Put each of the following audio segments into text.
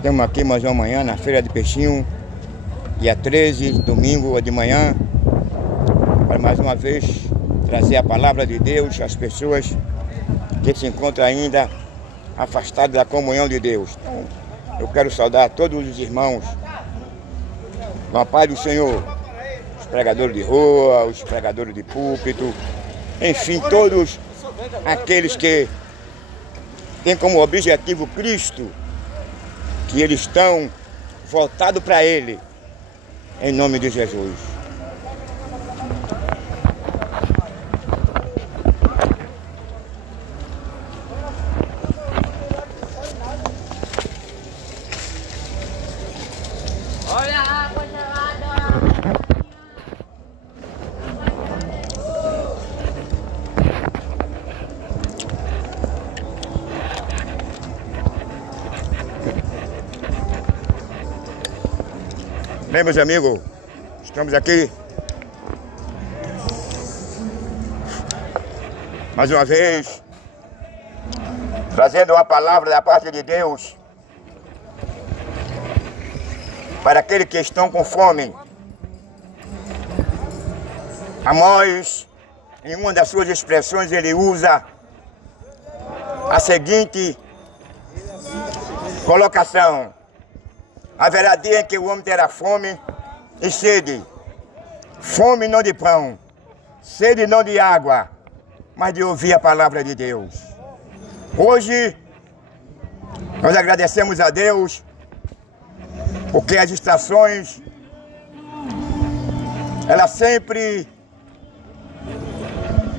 Estamos aqui mais uma manhã na Feira de Peixinho, dia 13, domingo de manhã, para mais uma vez trazer a palavra de Deus às pessoas que se encontram ainda afastadas da comunhão de Deus. Então, eu quero saudar todos os irmãos com a paz do Senhor, os pregadores de rua, os pregadores de púlpito, enfim, todos aqueles que têm como objetivo Cristo, que eles estão voltados para Ele, em nome de Jesus. Olha a água gelada! Bem, meus amigos, estamos aqui mais uma vez trazendo uma palavra da parte de Deus para aqueles que estão com fome. Amós, em uma das suas expressões, ele usa a seguinte colocação: haverá dia em que o homem terá fome e sede. Fome não de pão, sede não de água, mas de ouvir a palavra de Deus. Hoje, nós agradecemos a Deus, porque as estações, ela sempre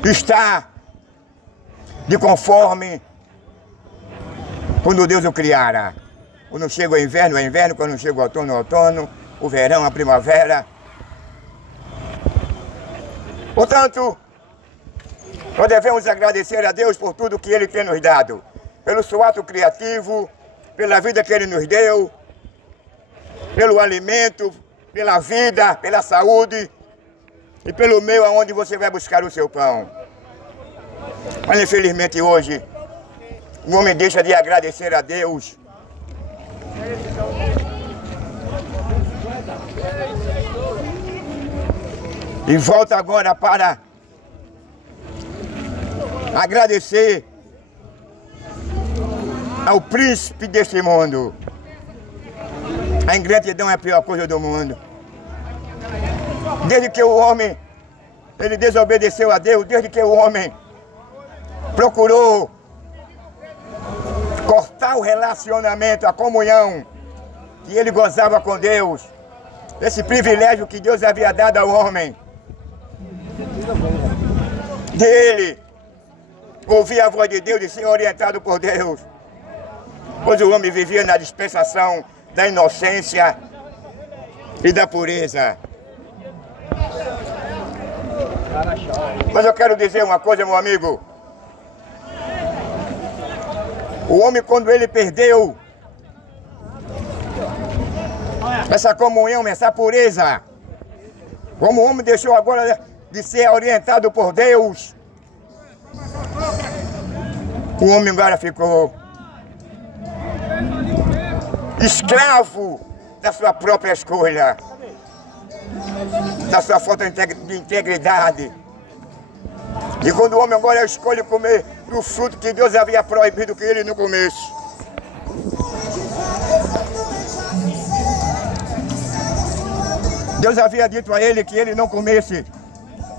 está de conforme quando Deus o criara. Quando chega o inverno, é inverno. Quando chega o outono, é outono. O verão, a primavera. Portanto, nós devemos agradecer a Deus por tudo que Ele tem nos dado. Pelo seu ato criativo, pela vida que Ele nos deu, pelo alimento, pela vida, pela saúde e pelo meio aonde você vai buscar o seu pão. Mas infelizmente hoje, o homem deixa de agradecer a Deus. E volta agora para agradecer ao príncipe deste mundo. A ingratidão é a pior coisa do mundo. Desde que o homem, ele desobedeceu a Deus, desde que o homem procurou cortar o relacionamento, a comunhão que ele gozava com Deus, esse privilégio que Deus havia dado ao homem, dele ouvir a voz de Deus e ser orientado por Deus, pois o homem vivia na dispensação da inocência e da pureza. Mas eu quero dizer uma coisa, meu amigo. O homem, quando ele perdeu essa comunhão, essa pureza, como o homem deixou agora de ser orientado por Deus, o homem agora ficou escravo da sua própria escolha, da sua falta de integridade. E quando o homem agora escolhe comer o fruto que Deus havia proibido que ele não comesse, Deus havia dito a ele que ele não comesse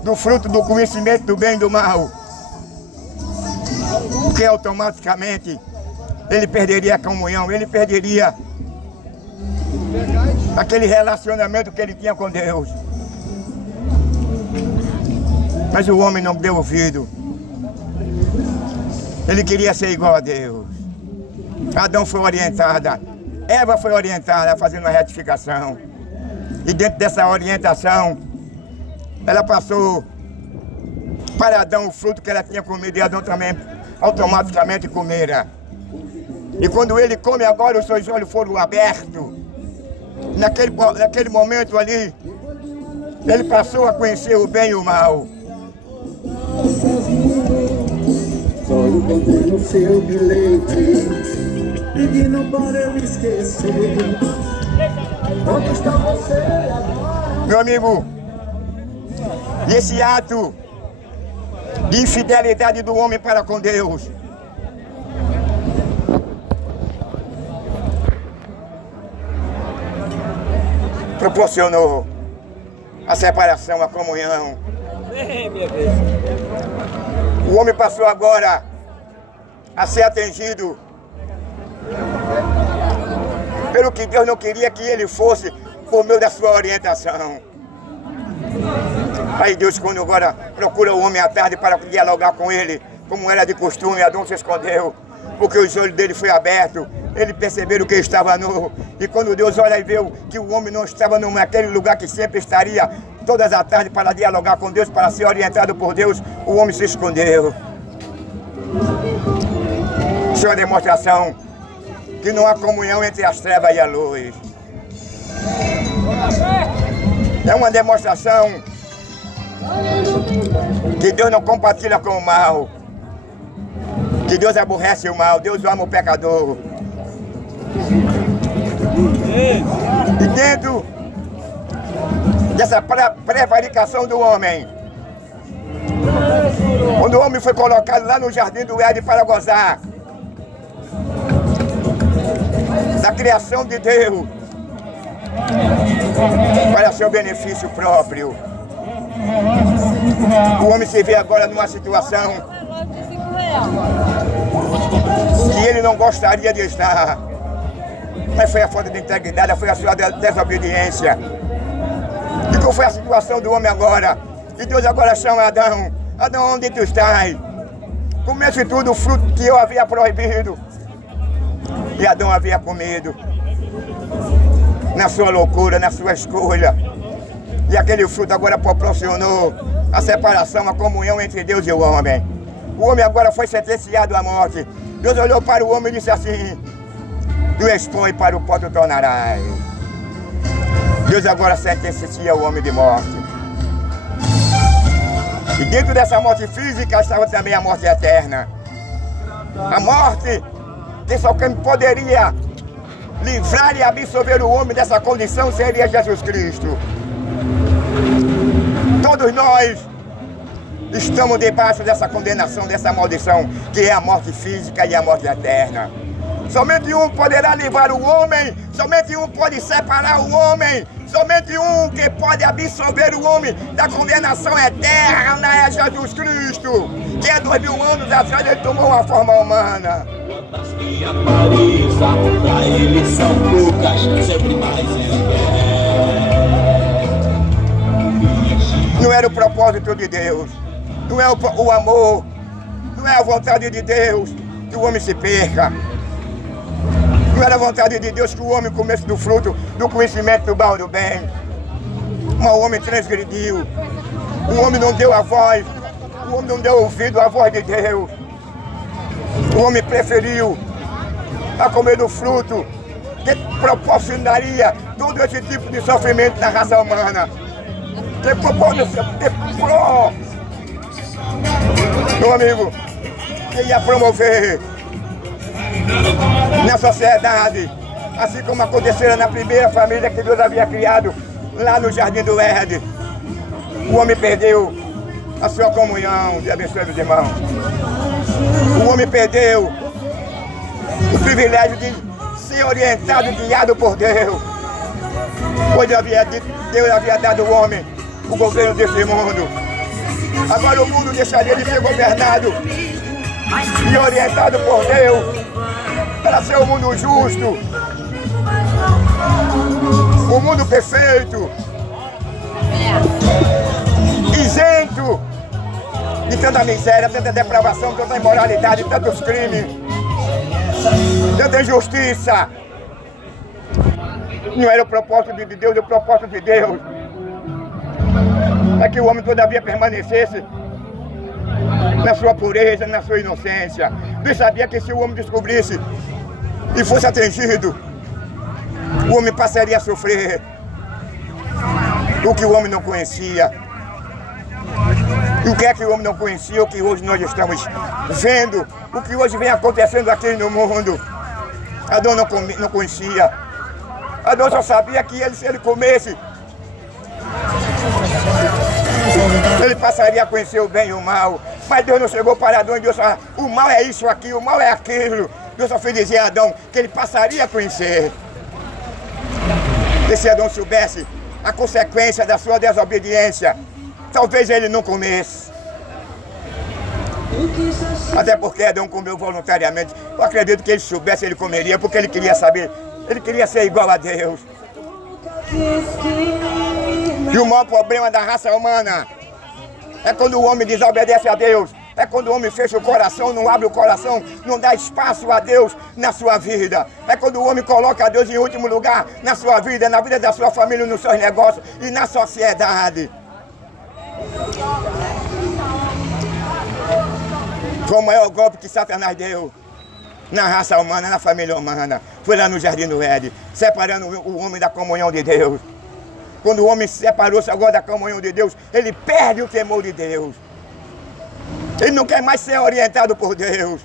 do fruto do conhecimento do bem e do mal, porque automaticamente ele perderia a comunhão, ele perderia aquele relacionamento que ele tinha com Deus. Mas o homem não deu ouvido. Ele queria ser igual a Deus. Adão foi orientada, Eva foi orientada, fazendo uma retificação. E dentro dessa orientação, ela passou para Adão o fruto que ela tinha comido, e Adão também automaticamente comera. E quando ele come agora, os seus olhos foram abertos. Naquele momento ali, ele passou a conhecer o bem e o mal. Só encontrei no seu bilhete pedindo para eu esquecer. Onde está você agora? Meu amigo, e esse ato de infidelidade do homem para com Deus proporcionou a separação, a comunhão. O homem passou agora a ser atingido pelo que Deus não queria que ele fosse, por meio da sua orientação. Aí Deus, quando agora procura o homem à tarde para dialogar com ele, como era de costume, Adão se escondeu, porque os olhos dele foi abertos, ele percebeu que ele estava nu. E quando Deus olha e vê que o homem não estava naquele lugar que sempre estaria todas as tardes para dialogar com Deus, para ser orientado por Deus, o homem se escondeu. Isso é uma demonstração que não há comunhão entre as trevas e a luz. É uma demonstração que Deus não compartilha com o mal, que Deus aborrece o mal, Deus ama o pecador. E dentro dessa prevaricação do homem, quando o homem foi colocado lá no jardim do Éden para gozar da criação de Deus para seu benefício próprio, o homem se vê agora numa situação que ele não gostaria de estar. Mas foi a falta de integridade, foi a sua desobediência. E qual foi a situação do homem agora? E Deus agora chama Adão. Adão, onde tu estás? Comece tudo o fruto que eu havia proibido. E Adão havia comido. Na sua loucura, na sua escolha. E aquele fruto agora proporcionou a separação, a comunhão entre Deus e o homem. O homem agora foi sentenciado à morte. Deus olhou para o homem e disse assim: tu expõe, para o pó tu tornarás. Deus agora sentencia o homem de morte. E dentro dessa morte física estava também a morte eterna. A morte que só quem poderia livrar e absolver o homem dessa condição seria Jesus Cristo. Todos nós estamos debaixo dessa condenação, dessa maldição, que é a morte física e a morte eterna. Somente um poderá livrar o homem, somente um pode separar o homem, somente um que pode absolver o homem da condenação eterna é Jesus Cristo, que há 2000 anos atrás ele tomou uma forma humana. Quantas que apareçam, pra ele são poucas, sempre mais ele quer. Não era o propósito de Deus, não é o amor, não é a vontade de Deus que o homem se perca. Não era a vontade de Deus que o homem comesse do fruto do conhecimento do mal e do bem. Mas o homem transgrediu. O homem não deu a voz. O homem não deu ouvido à voz de Deus. O homem preferiu a comer do fruto que proporcionaria todo esse tipo de sofrimento na raça humana. Meu amigo, que ia promover na sociedade, assim como aconteceu na primeira família que Deus havia criado lá no Jardim do Éden. O homem perdeu a sua comunhão, de abençoe os irmãos. O homem perdeu o privilégio de ser orientado, guiado por Deus. Pois Deus havia dado ao homem o governo desse mundo. Agora o mundo deixaria de ser governado e orientado por Deus para ser um mundo justo, um mundo perfeito, isento de tanta miséria, tanta depravação, tanta imoralidade, tantos crimes, tanta injustiça. Não era o propósito de Deus, o propósito de Deus é que o homem todavia permanecesse na sua pureza, na sua inocência. Deus sabia que se o homem descobrisse e fosse atingido, o homem passaria a sofrer o que o homem não conhecia. E o que é que o homem não conhecia, o que hoje nós estamos vendo, o que hoje vem acontecendo aqui no mundo. Adão não conhecia. Adão só sabia que se ele comesse, ele passaria a conhecer o bem e o mal. Mas Deus não chegou para Adão e Deus falou, o mal é isso aqui, o mal é aquilo. Deus só fez dizer a Adão que ele passaria a conhecer. E se Adão soubesse a consequência da sua desobediência, talvez ele não comesse. Até porque Adão comeu voluntariamente. Eu acredito que ele soubesse, ele comeria, porque ele queria saber, ele queria ser igual a Deus. E o maior problema da raça humana é quando o homem desobedece a Deus. É quando o homem fecha o coração, não abre o coração, não dá espaço a Deus na sua vida. É quando o homem coloca a Deus em último lugar na sua vida, na vida da sua família, nos seus negócios e na sociedade. Foi o maior golpe que Satanás deu na raça humana, na família humana. Foi lá no Jardim do Éden, separando o homem da comunhão de Deus. Quando o homem separou-se agora da comunhão de Deus, ele perde o temor de Deus. Ele não quer mais ser orientado por Deus.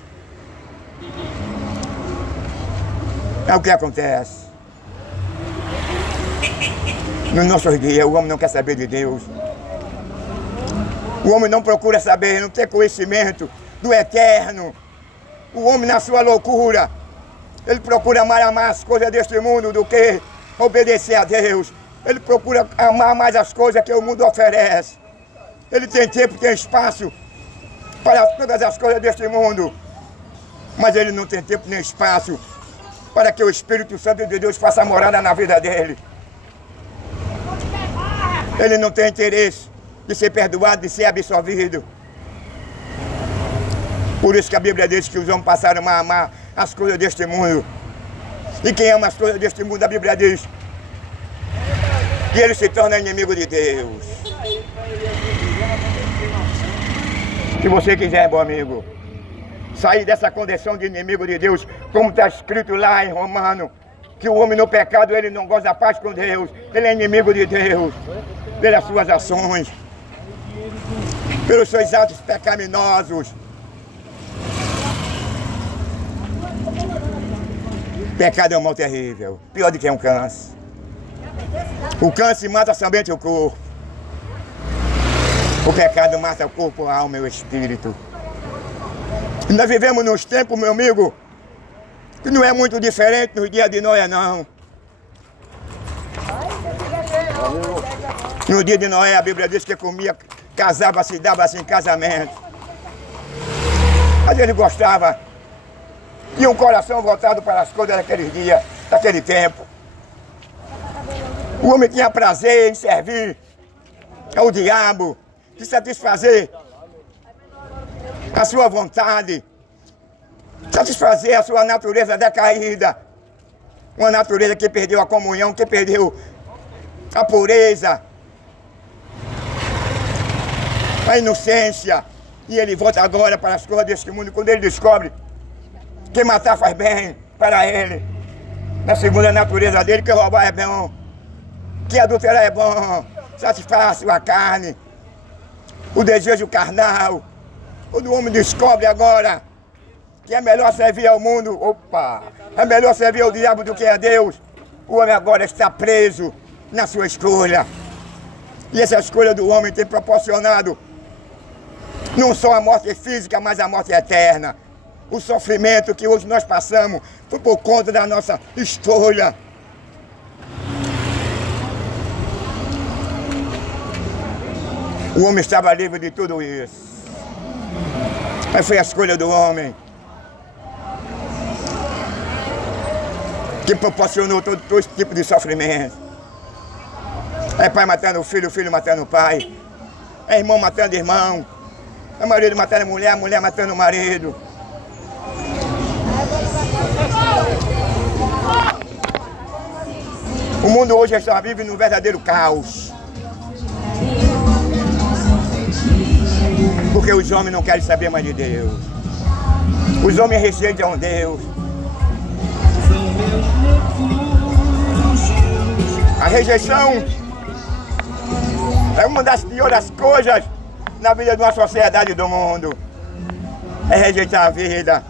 É o que acontece. Nos nossos dias, o homem não quer saber de Deus. O homem não procura saber, não tem conhecimento do eterno. O homem, na sua loucura, ele procura amar as coisas deste mundo do que obedecer a Deus. Ele procura amar mais as coisas que o mundo oferece. Ele tem tempo, tem espaço para todas as coisas deste mundo, mas ele não tem tempo nem espaço para que o Espírito Santo de Deus faça morada na vida dele. Ele não tem interesse de ser perdoado, de ser absolvido. Por isso que a Bíblia diz que os homens passaram a amar as coisas deste mundo. E quem ama as coisas deste mundo, a Bíblia diz que ele se torna inimigo de Deus. Se você quiser, meu amigo, sair dessa condição de inimigo de Deus, como está escrito lá em Romano, que o homem no pecado, ele não goza da paz com Deus, ele é inimigo de Deus, pelas suas ações, pelos seus atos pecaminosos. Pecado é um mal terrível, pior do que um câncer. O câncer mata somente o corpo. O pecado mata o corpo, a alma e o espírito. E nós vivemos nos tempos, meu amigo, que não é muito diferente nos dias de Noé, não. No dia de Noé, a Bíblia diz que comia, casava-se, dava-se em casamento. Mas ele gostava. Tinha um coração voltado para as coisas daquele dia, daquele tempo. O homem tinha prazer em servir ao diabo, de satisfazer a sua vontade, satisfazer a sua natureza decaída, uma natureza que perdeu a comunhão, que perdeu a pureza, a inocência, e ele volta agora para as coisas deste mundo, quando ele descobre que matar faz bem para ele, na segunda natureza dele, que roubar é bom, que adulterar é bom, satisfaz a carne, o desejo carnal. Quando o homem descobre agora que é melhor servir ao mundo, é melhor servir ao diabo do que a Deus, o homem agora está preso na sua escolha. E essa escolha do homem tem proporcionado não só a morte física, mas a morte eterna. O sofrimento que hoje nós passamos foi por conta da nossa escolha. O homem estava livre de tudo isso. Mas foi a escolha do homem que proporcionou todo esse tipo de sofrimento. É pai matando o filho matando o pai. É irmão matando irmão. É marido matando a mulher matando o marido. O mundo hoje está vive num verdadeiro caos. Porque os homens não querem saber mais de Deus. Os homens rejeitam Deus. A rejeição é uma das piores coisas na vida de uma sociedade do mundo. É rejeitar a vida,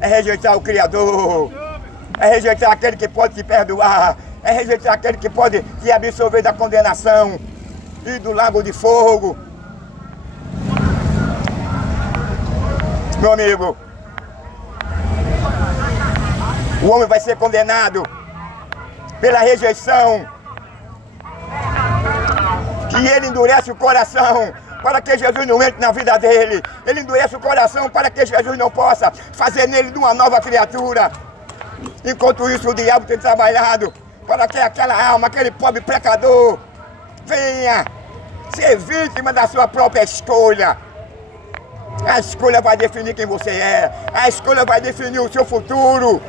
é rejeitar o Criador, É rejeitar aquele que pode te perdoar. É rejeitar aquele que pode te absolver da condenação e do lago de fogo. Meu amigo, o homem vai ser condenado pela rejeição, que ele endurece o coração para que Jesus não entre na vida dele. Ele endurece o coração para que Jesus não possa fazer nele de uma nova criatura. Enquanto isso, o diabo tem trabalhado para que aquela alma, aquele pobre pecador, venha ser vítima da sua própria escolha. A escolha vai definir quem você é. A escolha vai definir o seu futuro.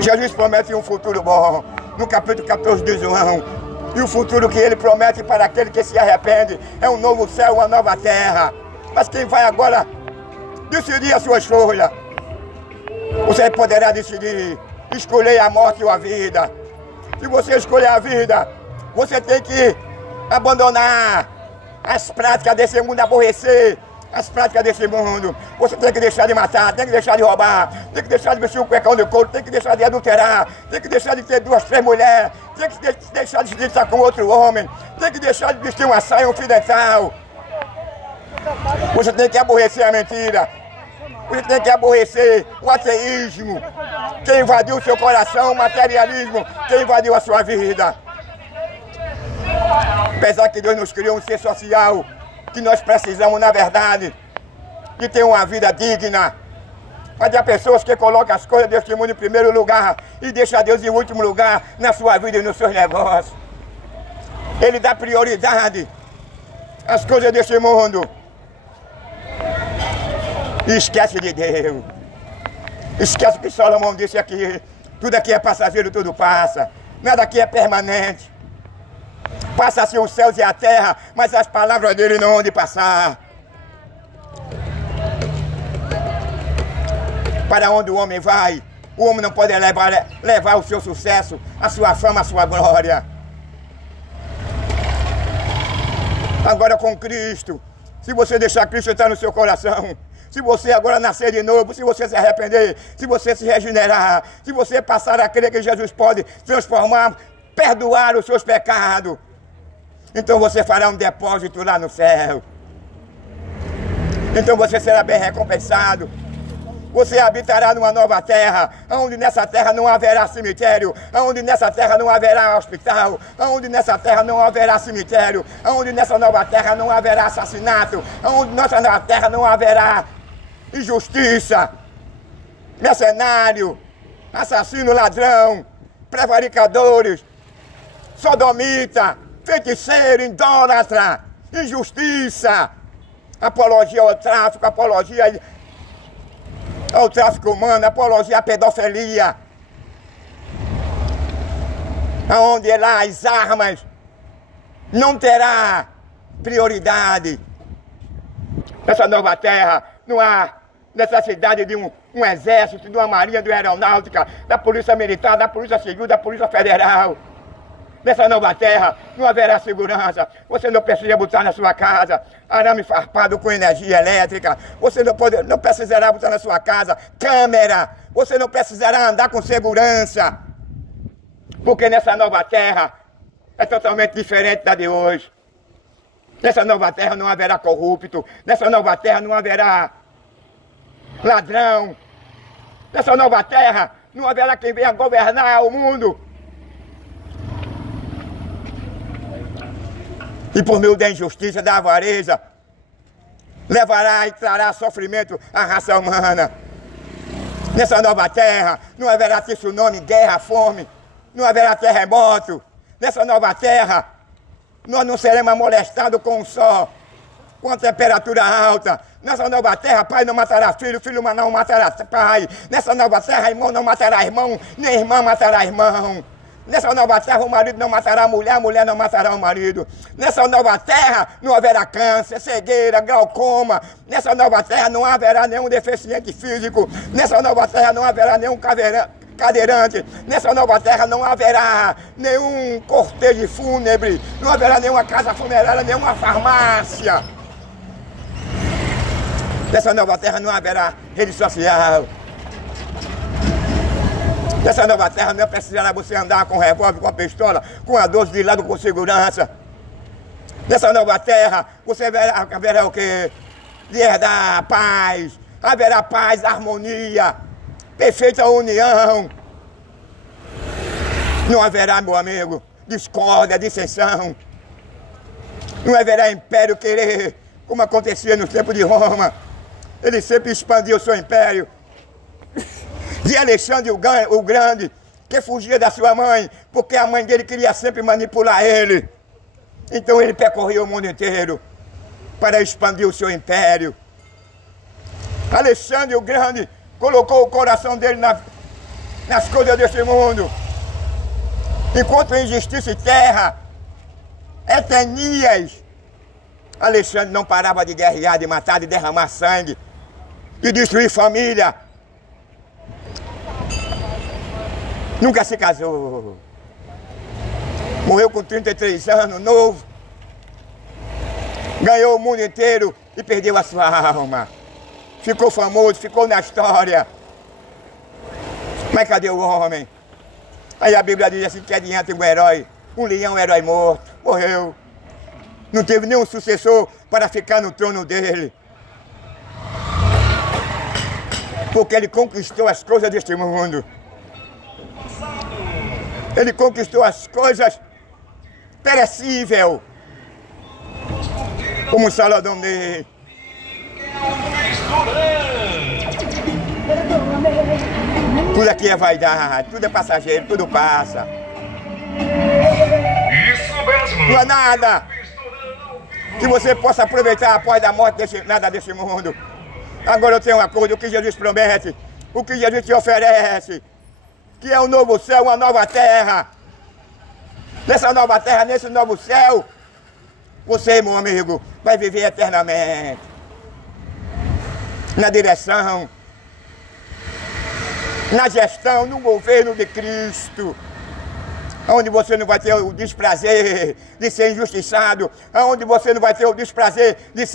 Jesus promete um futuro bom no capítulo 14 de João. E o futuro que ele promete para aquele que se arrepende é um novo céu, uma nova terra. Mas quem vai agora decidir a sua escolha? Você poderá decidir escolher a morte ou a vida. Se você escolher a vida, você tem que abandonar as práticas desse mundo, aborrecer as práticas desse mundo. Você tem que deixar de matar, tem que deixar de roubar, tem que deixar de vestir um cuecão de couro, tem que deixar de adulterar, tem que deixar de ter 2, 3 mulheres, tem que deixar de estar com outro homem, tem que deixar de vestir uma saia, um fio dental. Você tem que aborrecer a mentira. Você tem que aborrecer o ateísmo, que invadiu o seu coração, o materialismo, que invadiu a sua vida. Apesar que Deus nos criou um ser social, que nós precisamos, na verdade, de ter uma vida digna. Mas há pessoas que colocam as coisas deste mundo em primeiro lugar e deixam Deus em último lugar na sua vida e nos seus negócios. Ele dá prioridade às coisas deste mundo e esquece de Deus. Esquece que Salomão disse aqui: tudo aqui é passageiro, tudo passa. Nada aqui é permanente. Passa-se os céus e a terra, mas as palavras dele não hão de passar. Para onde o homem vai, o homem não pode levar o seu sucesso, a sua fama, a sua glória. Agora com Cristo, se você deixar Cristo entrar no seu coração, se você agora nascer de novo, se você se arrepender, se você se regenerar, se você passar a crer que Jesus pode transformar, perdoar os seus pecados, então você fará um depósito lá no céu. Então você será bem recompensado. Você habitará numa nova terra, onde nessa terra não haverá cemitério, onde nessa terra não haverá hospital, onde nessa terra não haverá cemitério, onde nessa nova terra não haverá assassinato, onde nessa nova terra não haverá injustiça, mercenário, assassino, ladrão, prevaricadores, sodomita, feiticeiro, idólatra, injustiça, apologia ao tráfico, apologia ao tráfico humano, apologia à pedofilia, aonde lá as armas não terá prioridade. Nessa nova terra não há necessidade de um exército, de uma marinha, de uma aeronáutica, da polícia militar, da polícia civil, da polícia federal. Nessa nova terra não haverá segurança. Você não precisa botar na sua casa arame farpado com energia elétrica. Você não precisará botar na sua casa câmera. Você não precisará andar com segurança. Porque nessa nova terra é totalmente diferente da de hoje. Nessa nova terra não haverá corrupto. Nessa nova terra não haverá ladrão. Nessa nova terra não haverá quem venha governar o mundo. E por meio da injustiça, da avareza, levará e trará sofrimento à raça humana. Nessa nova terra não haverá tsunami, guerra, fome, não haverá terremoto. Nessa nova terra nós não seremos molestados com o sol, com a temperatura alta. Nessa nova terra, pai não matará filho, filho não matará pai. Nessa nova terra, irmão não matará irmão, nem irmã matará irmão. Nessa nova terra, o marido não matará a mulher não matará o marido. Nessa nova terra, não haverá câncer, cegueira, glaucoma. Nessa nova terra, não haverá nenhum deficiente físico. Nessa nova terra, não haverá nenhum cadeirante. Nessa nova terra, não haverá nenhum cortejo fúnebre. Não haverá nenhuma casa funerária, nenhuma farmácia. Nessa nova terra, não haverá rede social. Nessa nova terra não é precisar você andar com revólver, com a pistola, com a 12 de lado, com segurança. Nessa nova terra você haverá o quê? Verdade, paz. Haverá paz, harmonia, perfeita união. Não haverá, meu amigo, discórdia, dissensão. Não haverá império querer, como acontecia no tempo de Roma. Ele sempre expandiu o seu império. De Alexandre o Grande, que fugia da sua mãe, porque a mãe dele queria sempre manipular ele. Então ele percorreu o mundo inteiro para expandir o seu império. Alexandre o Grande colocou o coração dele nas coisas desse mundo. Enquanto injustiça e terra, etnias, Alexandre não parava de guerrear, de matar, de derramar sangue, de destruir família. Nunca se casou. Morreu com 33 anos, novo. Ganhou o mundo inteiro e perdeu a sua alma. Ficou famoso, ficou na história. Mas cadê o homem? Aí a Bíblia diz assim, que adianta um herói, um leão, um herói morto, morreu. Não teve nenhum sucessor para ficar no trono dele. Porque ele conquistou as coisas deste mundo. Ele conquistou as coisas perecíveis. Como Salomão diz. Tudo aqui é vaidade, tudo é passageiro, tudo passa. Isso mesmo. Não há nada que você possa aproveitar após a morte nada desse mundo. Agora eu tenho uma coisa, o que Jesus promete, o que Jesus te oferece, que é um novo céu, uma nova terra. Nessa nova terra, nesse novo céu, você, meu amigo, vai viver eternamente. Na direção, na gestão, no governo de Cristo. Onde você não vai ter o desprazer de ser injustiçado, onde você não vai ter o desprazer de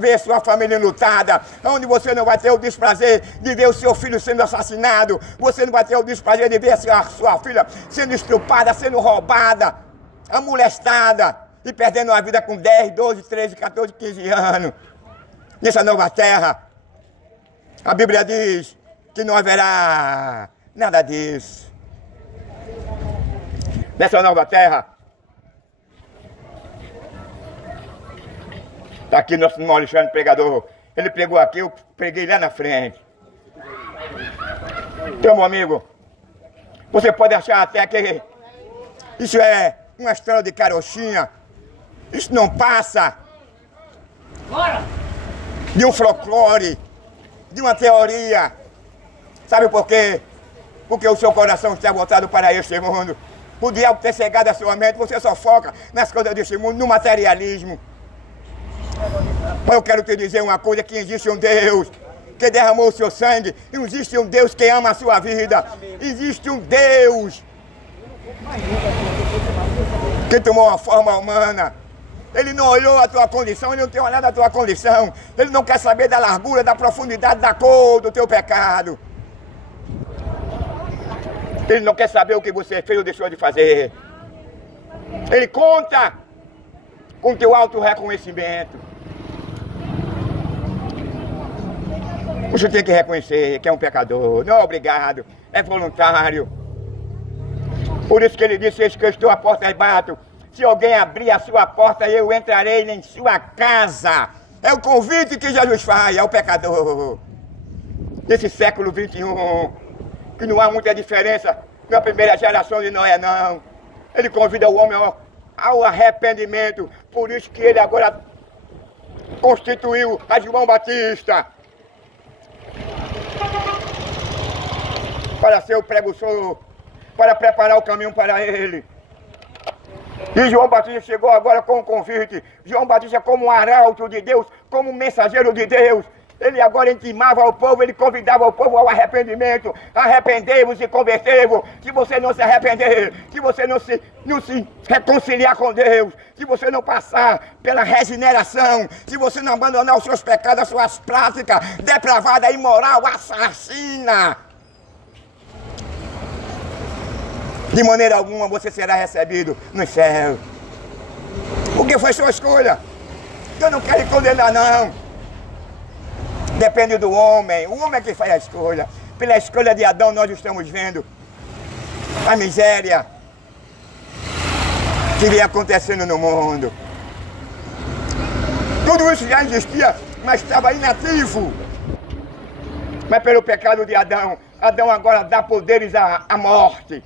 ver sua família lutada, onde você não vai ter o desprazer de ver o seu filho sendo assassinado, você não vai ter o desprazer de ver a sua filha sendo estrupada, sendo roubada, amolestada e perdendo a vida com 10, 12, 13, 14, 15 anos. Nessa nova terra, a Bíblia diz que não haverá nada disso. Nessa nova terra, está aqui nosso irmão Alexandre, pregador. Ele pregou aqui, eu preguei lá na frente. Então, meu amigo, você pode achar até que isso é uma história de carochinha. Isso não passa de um folclore, de uma teoria. Sabe por quê? Porque o seu coração está voltado para este mundo. O diabo ter cegado a sua mente, você só foca nas coisas deste mundo, no materialismo. Mas eu quero te dizer uma coisa, que existe um Deus que derramou o seu sangue, e existe um Deus que ama a sua vida. Existe um Deus que tomou uma forma humana. Ele não olhou a tua condição, ele não tem olhado a tua condição. Ele não quer saber da largura, da profundidade, da cor do teu pecado. Ele não quer saber o que você fez ou deixou de fazer. Ele conta com teu auto-reconhecimento. Você tem que reconhecer que é um pecador. Não é obrigado, é voluntário. Por isso que ele disse, eis que eu estou à porta e bato. Se alguém abrir a sua porta, eu entrarei em sua casa. É o convite que Jesus faz ao pecador. Nesse século 21, que não há muita diferença na primeira geração de Noé, não. Ele convida o homem ao arrependimento. Por isso que ele agora constituiu a João Batista para ser o precursor, para preparar o caminho para ele. E João Batista chegou agora com um convite. João Batista como um arauto de Deus, como um mensageiro de Deus. Ele agora intimava o povo, ele convidava o povo ao arrependimento. Arrependei-vos e convertei-vos. Se você não se arrepender, se você não se reconciliar com Deus, se você não passar pela regeneração, se você não abandonar os seus pecados, as suas práticas depravadas, imoral, assassina, de maneira alguma você será recebido no céu. Porque foi sua escolha. Eu não quero condenar, não. Depende do homem. O homem é que faz a escolha. Pela escolha de Adão nós estamos vendo a miséria que vem acontecendo no mundo. Tudo isso já existia, mas estava inativo. Mas pelo pecado de Adão, Adão agora dá poderes à morte.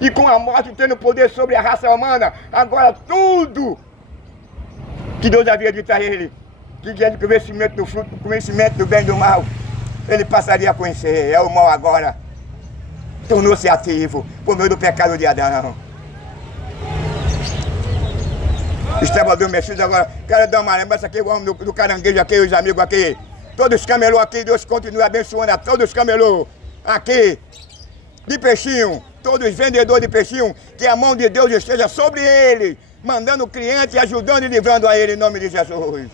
E com a morte tendo poder sobre a raça humana, agora tudo que Deus havia dito a ele, que diante do conhecimento do fruto, do conhecimento do bem e do mal, ele passaria a conhecer. É o mal agora. Tornou-se ativo por meio do pecado de Adão. Estava adormecido agora. Quero dar uma lembrança aqui, o homem do caranguejo aqui, os amigos aqui. Todos os camelô aqui, Deus continue abençoando a todos os camelô aqui. De peixinho, todos os vendedores de peixinho, que a mão de Deus esteja sobre ele, mandando o cliente, ajudando e livrando a ele em nome de Jesus.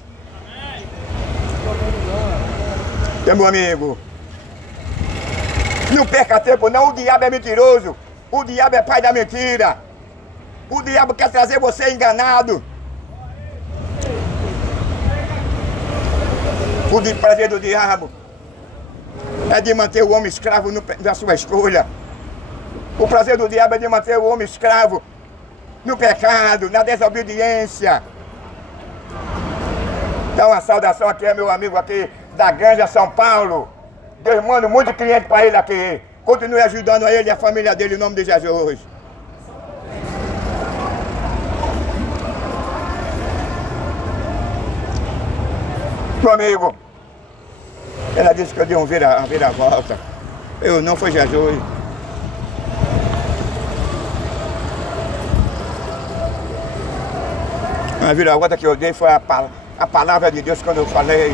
Meu amigo, não perca tempo não, o diabo é mentiroso, o diabo é pai da mentira, o diabo quer trazer você enganado. O prazer do diabo é de manter o homem escravo da sua escolha. O prazer do diabo é de manter o homem escravo no pecado, na desobediência. Dá uma saudação aqui, meu amigo aqui da Granja São Paulo. Deus manda muito cliente para ele aqui. Continue ajudando a ele e a família dele em nome de Jesus. Meu amigo, ela disse que eu dei uma vira-volta. Eu não, foi Jesus. A vira-volta que eu dei foi a palavra de Deus quando eu falei.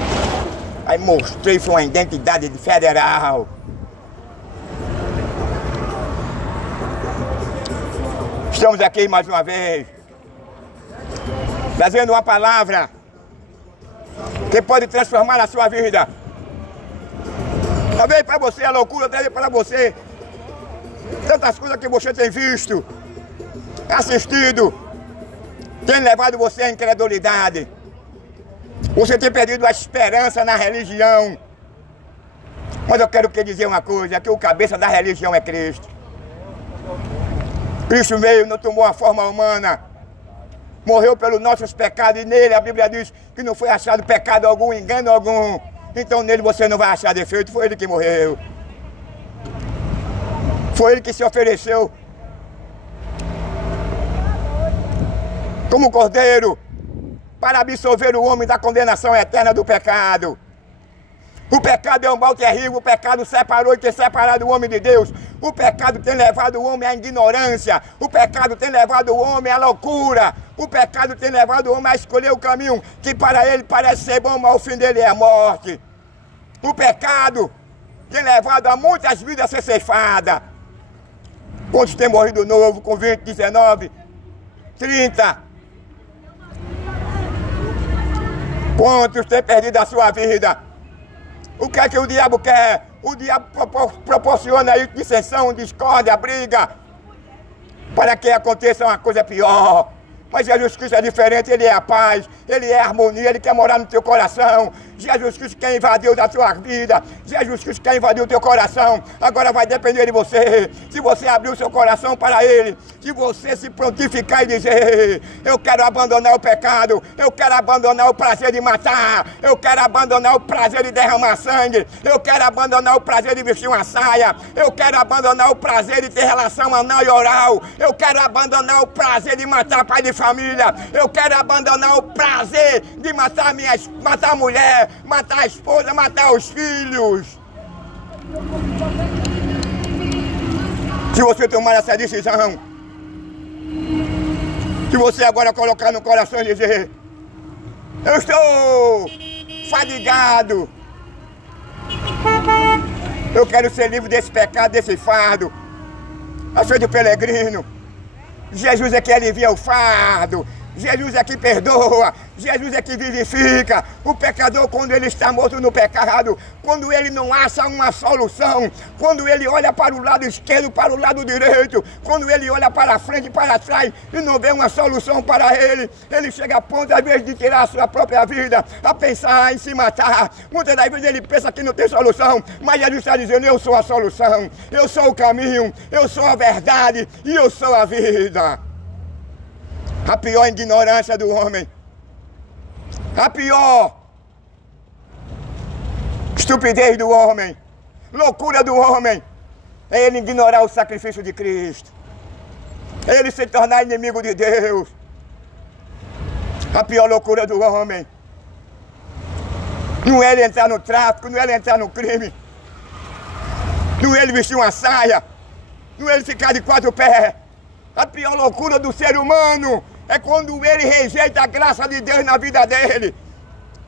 Aí mostrei, foi uma identidade federal. Estamos aqui mais uma vez, trazendo uma palavra que pode transformar a sua vida. Talvez para você é loucura, talvez para você tantas coisas que você tem visto, assistido, tem levado você à incredulidade. Você tem perdido a esperança na religião. Mas eu quero dizer uma coisa, que o cabeça da religião é Cristo. Cristo veio, não tomou a forma humana, morreu pelos nossos pecados, e nele a Bíblia diz que não foi achado pecado algum, engano algum. Então nele você não vai achar defeito, foi ele que morreu. Foi ele que se ofereceu como cordeiro para absolver o homem da condenação eterna do pecado. O pecado é um mal terrível, o pecado separou e tem separado o homem de Deus. O pecado tem levado o homem à ignorância, o pecado tem levado o homem à loucura, o pecado tem levado o homem a escolher o caminho que para ele parece ser bom, mas o fim dele é a morte. O pecado tem levado a muitas vidas a ser ceifadas. Quantos têm morrido novo com 20, 19, 30? Quantos têm perdido a sua vida? O que é que o diabo quer? O diabo proporciona aí dissensão, discórdia, briga, para que aconteça uma coisa pior. Mas Jesus Cristo é diferente, Ele é a paz, Ele é a harmonia, Ele quer morar no teu coração. Jesus Cristo quer invadir da tua vida, Jesus Cristo quer invadir o teu coração. Agora vai depender de você, se você abrir o seu coração para Ele, se você se prontificar e dizer: eu quero abandonar o pecado, eu quero abandonar o prazer de matar, eu quero abandonar o prazer de derramar sangue, eu quero abandonar o prazer de vestir uma saia, eu quero abandonar o prazer de ter relação anal e oral, eu quero abandonar o prazer de matar pai de família, eu quero abandonar o prazer de matar a mulher, matar a esposa, matar os filhos. Se você tomar essa decisão, se você agora colocar no coração e dizer: eu estou fadigado, eu quero ser livre desse pecado, desse fardo, eu sou de peregrino, Jesus é que alivia o fardo, Jesus é que perdoa, Jesus é que vivifica. O pecador, quando ele está morto no pecado, quando ele não acha uma solução, quando ele olha para o lado esquerdo, para o lado direito, quando ele olha para frente e para trás e não vê uma solução para ele, ele chega a ponto, às vezes, de tirar a sua própria vida, a pensar em se matar. Muitas das vezes ele pensa que não tem solução, mas Jesus está dizendo: eu sou a solução, eu sou o caminho, eu sou a verdade e eu sou a vida. A pior ignorância do homem, a pior estupidez do homem, loucura do homem, é ele ignorar o sacrifício de Cristo, é ele se tornar inimigo de Deus. A pior loucura do homem não é ele entrar no tráfico, não é ele entrar no crime, não é ele vestir uma saia, não é ele ficar de 4 pés. A pior loucura do ser humano é quando ele rejeita a graça de Deus na vida dele.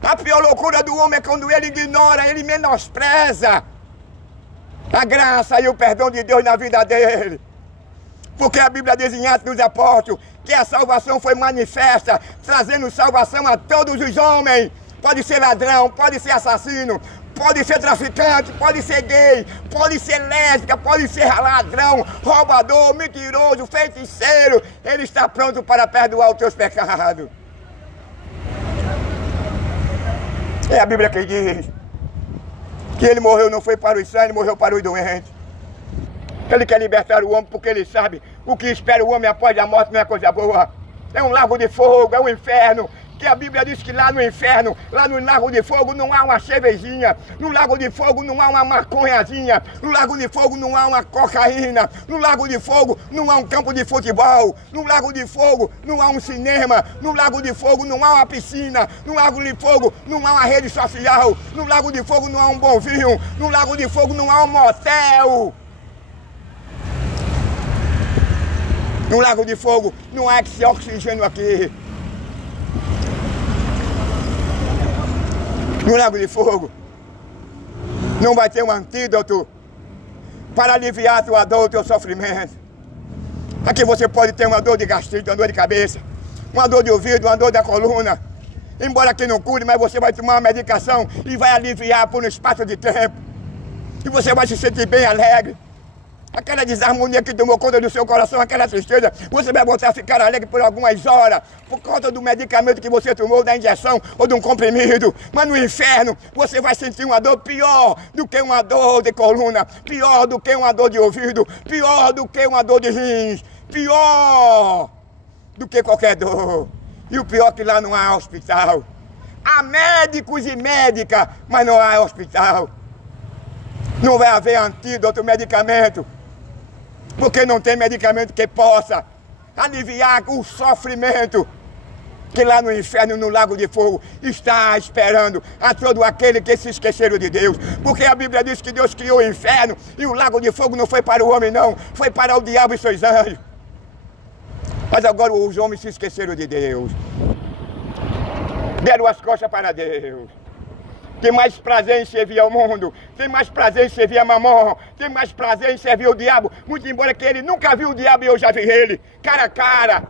A pior loucura do homem é quando ele ignora, ele menospreza a graça e o perdão de Deus na vida dele. Porque a Bíblia diz em Atos dos Apóstolos que a salvação foi manifesta, trazendo salvação a todos os homens. Pode ser ladrão, pode ser assassino, pode ser traficante, pode ser gay, pode ser lésbica, pode ser ladrão, roubador, mentiroso, feiticeiro. Ele está pronto para perdoar os teus pecados. É a Bíblia que diz que ele morreu não foi para os sãos, ele morreu para os doentes. Ele quer libertar o homem porque ele sabe o que espera o homem após a morte não é coisa boa. É um lago de fogo, é um inferno. Que a Bíblia diz que lá no inferno, lá no lago de fogo não há uma cervejinha, no lago de fogo não há uma maconhazinha, no lago de fogo não há uma cocaína, no lago de fogo não há um campo de futebol, no lago de fogo não há um cinema, no lago de fogo não há uma piscina, no lago de fogo não há uma rede social, no lago de fogo não há um bom vinho, no lago de fogo não há um motel. No lago de fogo não há esse oxigênio aqui. No lago de fogo não vai ter um antídoto para aliviar a tua dor, o teu sofrimento. Aqui você pode ter uma dor de gastrite, uma dor de cabeça, uma dor de ouvido, uma dor da coluna. Embora aqui não cure, mas você vai tomar uma medicação e vai aliviar por um espaço de tempo. E você vai se sentir bem alegre. Aquela desarmonia que tomou conta do seu coração, aquela tristeza, você vai voltar a ficar alegre por algumas horas, por causa do medicamento que você tomou, da injeção ou de um comprimido. Mas no inferno, você vai sentir uma dor pior do que uma dor de coluna, pior do que uma dor de ouvido, pior do que uma dor de rins, pior do que qualquer dor. E o pior é que lá não há hospital. Há médicos e médicas, mas não há hospital. Não vai haver antídoto, medicamento. Porque não tem medicamento que possa aliviar o sofrimento que lá no inferno, no lago de fogo, está esperando a todo aquele que se esqueceram de Deus. Porque a Bíblia diz que Deus criou o inferno e o lago de fogo não foi para o homem não, foi para o diabo e seus anjos. Mas agora os homens se esqueceram de Deus. Deram as costas para Deus. Tem mais prazer em servir ao mundo, tem mais prazer em servir a mamão, tem mais prazer em servir o diabo, muito embora que ele nunca viu o diabo e eu já vi ele, cara a cara.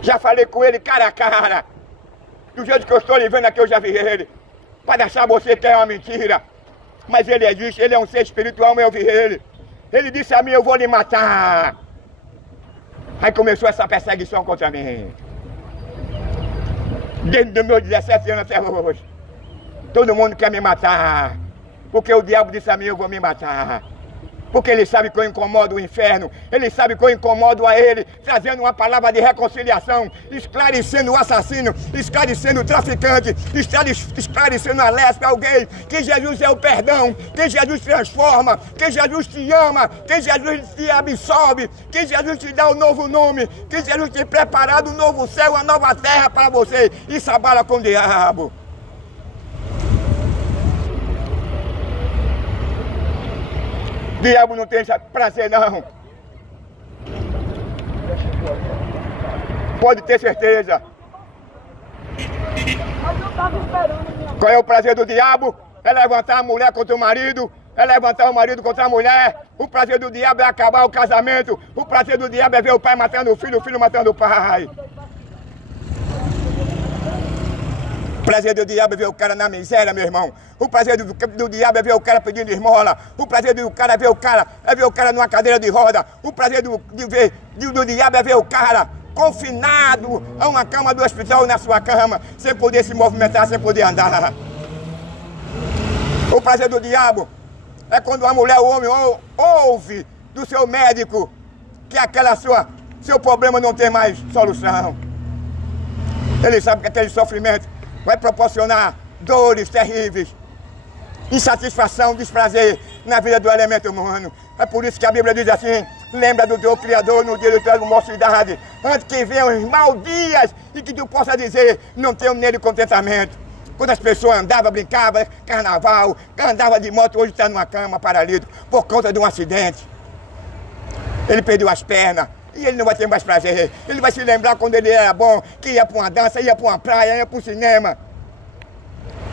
Já falei com ele cara a cara. Do jeito que eu estou lhe vendo aqui, eu já vi ele. Para achar você que é uma mentira. Mas ele existe, ele é um ser espiritual, mas eu vi ele. Ele disse a mim: eu vou lhe matar. Aí começou essa perseguição contra mim. Desde os meus 17 anos até hoje. Todo mundo quer me matar, porque o diabo disse a mim: eu vou me matar. Porque ele sabe que eu incomodo o inferno, ele sabe que eu incomodo a ele, trazendo uma palavra de reconciliação, esclarecendo o assassino, esclarecendo o traficante, esclarecendo a lésbica, alguém, que Jesus é o perdão, que Jesus transforma, que Jesus te ama, que Jesus te absolve, que Jesus te dá um novo nome, que Jesus te preparado um novo céu, uma nova terra para você, e sabala com o diabo. O diabo não tem prazer não. Pode ter certeza. Qual é o prazer do diabo? É levantar a mulher contra o marido, é levantar o marido contra a mulher. O prazer do diabo é acabar o casamento. O prazer do diabo é ver o pai matando o filho matando o pai. O prazer do diabo é ver o cara na miséria, meu irmão. O prazer do diabo é ver o cara pedindo esmola. O prazer do cara é ver o cara numa cadeira de roda. O prazer do diabo é ver o cara confinado a uma cama do hospital, na sua cama, sem poder se movimentar, sem poder andar. O prazer do diabo é quando uma mulher ou homem ouve do seu médico que seu problema não tem mais solução. Ele sabe que aquele sofrimento vai proporcionar dores terríveis, insatisfação, desprazer na vida do elemento humano. É por isso que a Bíblia diz assim: lembra do teu Criador no dia da tua mocidade, antes que venham os maus dias e que tu possa dizer, não tenho nele contentamento. Quando as pessoas andavam, brincavam, carnaval, andava de moto, hoje está numa cama, paralítico, por conta de um acidente. Ele perdeu as pernas e ele não vai ter mais prazer. Ele vai se lembrar quando ele era bom, que ia para uma dança, ia para uma praia, ia para o cinema.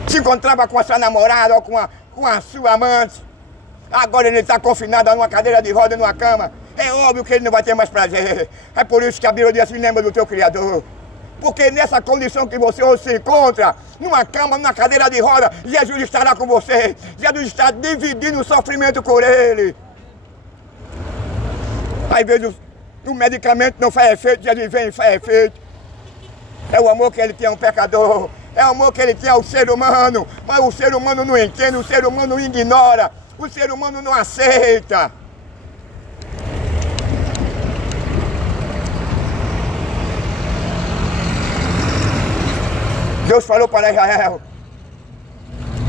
Se encontrava com a sua namorada ou com a sua amante. Agora ele está confinado numa cadeira de roda, numa cama. É óbvio que ele não vai ter mais prazer. É por isso que a Bíblia diz assim: lembra do teu Criador. Porque nessa condição que você hoje se encontra, numa cama, numa cadeira de roda, Jesus estará com você. Jesus está dividindo o sofrimento com ele. Às vezes o medicamento não faz efeito, Jesus vem e faz efeito. É o amor que ele tem ao pecador. É o amor que ele tem ao ser humano. Mas o ser humano não entende, o ser humano ignora. O ser humano não aceita. Deus falou para Israel: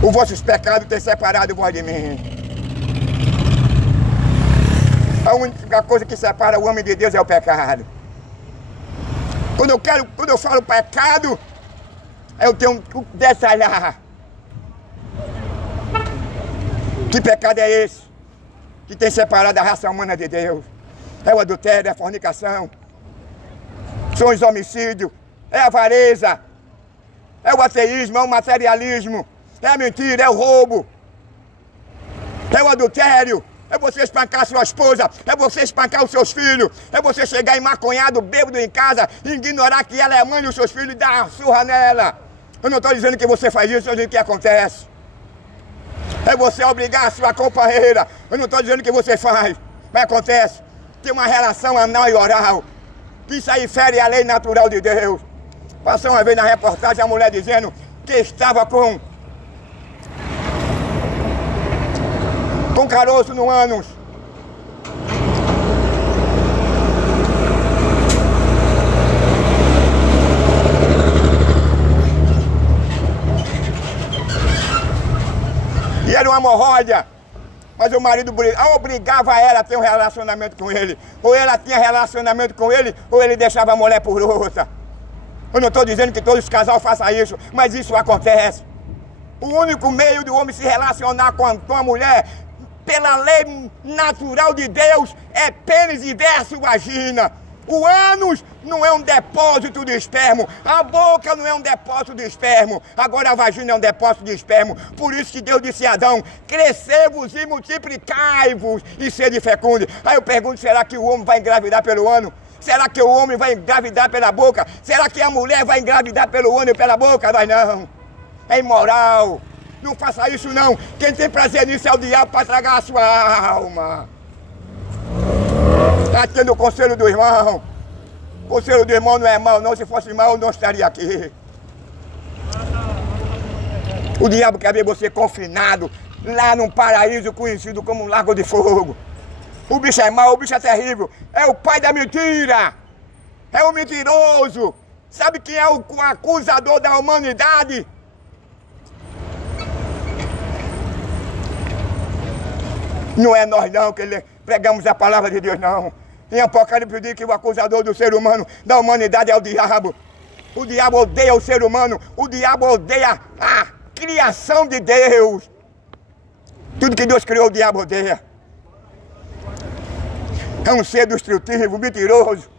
os vossos pecados têm separado vós de mim. A única coisa que separa o homem de Deus é o pecado. Quando eu falo pecado, eu tenho que detalhar. Que pecado é esse que tem separado a raça humana de Deus? É o adultério, é a fornicação, são os homicídios, é a avareza, é o ateísmo, é o materialismo, é a mentira, é o roubo, é o adultério, é você espancar a sua esposa, é você espancar os seus filhos, é você chegar maconhado, bêbado em casa, ignorar que ela é mãe dos seus filhos e dar uma surra nela. Eu não estou dizendo que você faz isso, eu estou dizendo que acontece. É você obrigar a sua companheira, eu não estou dizendo que você faz, mas acontece. Tem uma relação anal e oral, que isso aí fere a lei natural de Deus. Passou uma vez na reportagem a mulher dizendo que estava com caroço no ânus. E era uma hemorroida. Mas o marido obrigava ela a ter um relacionamento com ele. Ou ela tinha relacionamento com ele, ou ele deixava a mulher por outra. Eu não estou dizendo que todos os casais façam isso, mas isso acontece. O único meio do homem se relacionar com a mulher, pela lei natural de Deus, é pênis e verso vagina. O ânus não é um depósito de esperma, a boca não é um depósito de esperma, agora a vagina é um depósito de esperma. Por isso que Deus disse a Adão: crescei-vos e multiplicai-vos e sede fecundos. Aí eu pergunto, será que o homem vai engravidar pelo ânus? Será que o homem vai engravidar pela boca? Será que a mulher vai engravidar pelo ânus e pela boca? Vai não. É imoral. Não faça isso não. Quem tem prazer nisso é o diabo para tragar a sua alma. Está tendo o conselho do irmão. O conselho do irmão não é mau não. Se fosse mau eu não estaria aqui. O diabo quer ver você confinado lá num paraíso conhecido como um lago de fogo. O bicho é mau, o bicho é terrível. É o pai da mentira. É o mentiroso. Sabe quem é o acusador da humanidade? Não é nós não que pregamos a palavra de Deus não. Em Apocalipse diz que o acusador do ser humano, da humanidade, é o diabo. O diabo odeia o ser humano. O diabo odeia a criação de Deus. Tudo que Deus criou, o diabo odeia. É um ser destrutivo, mentiroso.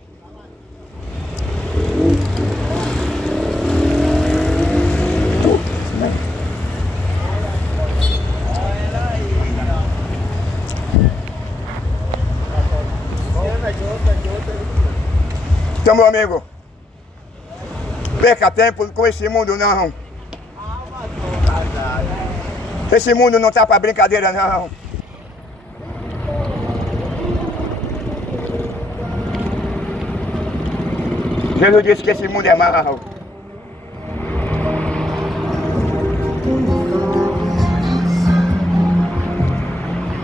Então, meu amigo, perca tempo com esse mundo não. Esse mundo não está para brincadeira, não. Jesus disse que esse mundo é mau.